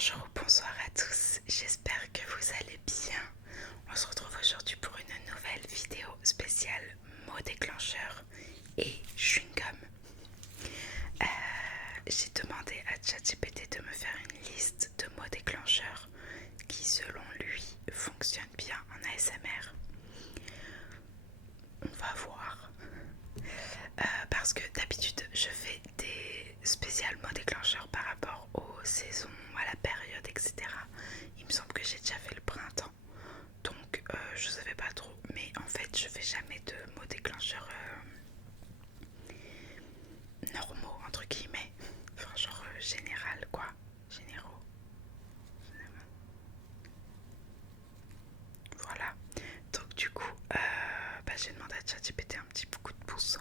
Bonjour ou bonsoir à tous, j'espère que vous allez bien. On se retrouve aujourd'hui pour une nouvelle vidéo spéciale mots déclencheurs et chewing-gum. J'ai demandé à ChatGPT de me faire une liste de mots déclencheurs qui selon lui fonctionnent bien en ASMR. On va voir. Parce que d'habitude je fais des spéciales mots déclencheurs par rapport aux saisons, à la période, etc. Il me semble que j'ai déjà fait le printemps, donc je savais pas trop. Mais en fait je fais jamais de mots déclencheurs normaux entre guillemets, enfin genre général quoi, généraux. Voilà. Donc du coup j'ai demandé à ChatGPT un petit coup de pouce.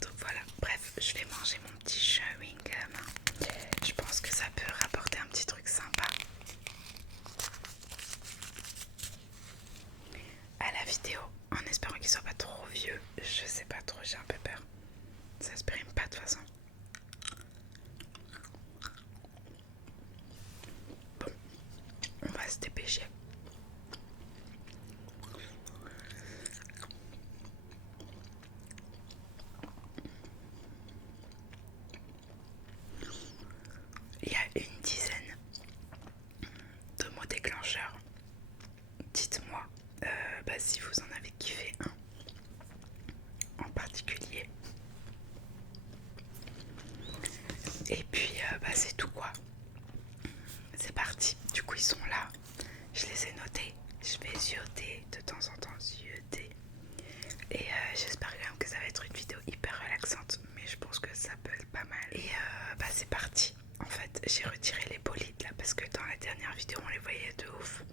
Donc voilà, bref, je vais manger mon petit chewing gum. Je pense que ça peut rapporter un petit truc sympa à la vidéo, en espérant qu'il soit pas trop vieux. Je sais pas trop, j'ai un peu peur. Ça se périme pas de toute façon. Bon, on va se dépêcher. Il y a une dizaine de mots déclencheurs. Dites-moi si vous en avez kiffé un en particulier. Et puis c'est tout quoi. C'est parti. Du coup ils sont là. Je les ai notés. Je vais zioter de temps en temps, zioter. Et j'espère quand même que ça va être une vidéo hyper relaxante. Mais je pense que ça peut être pas mal. Et c'est parti. En fait j'ai retiré les bolides là parce que dans la dernière vidéo on les voyait de ouf.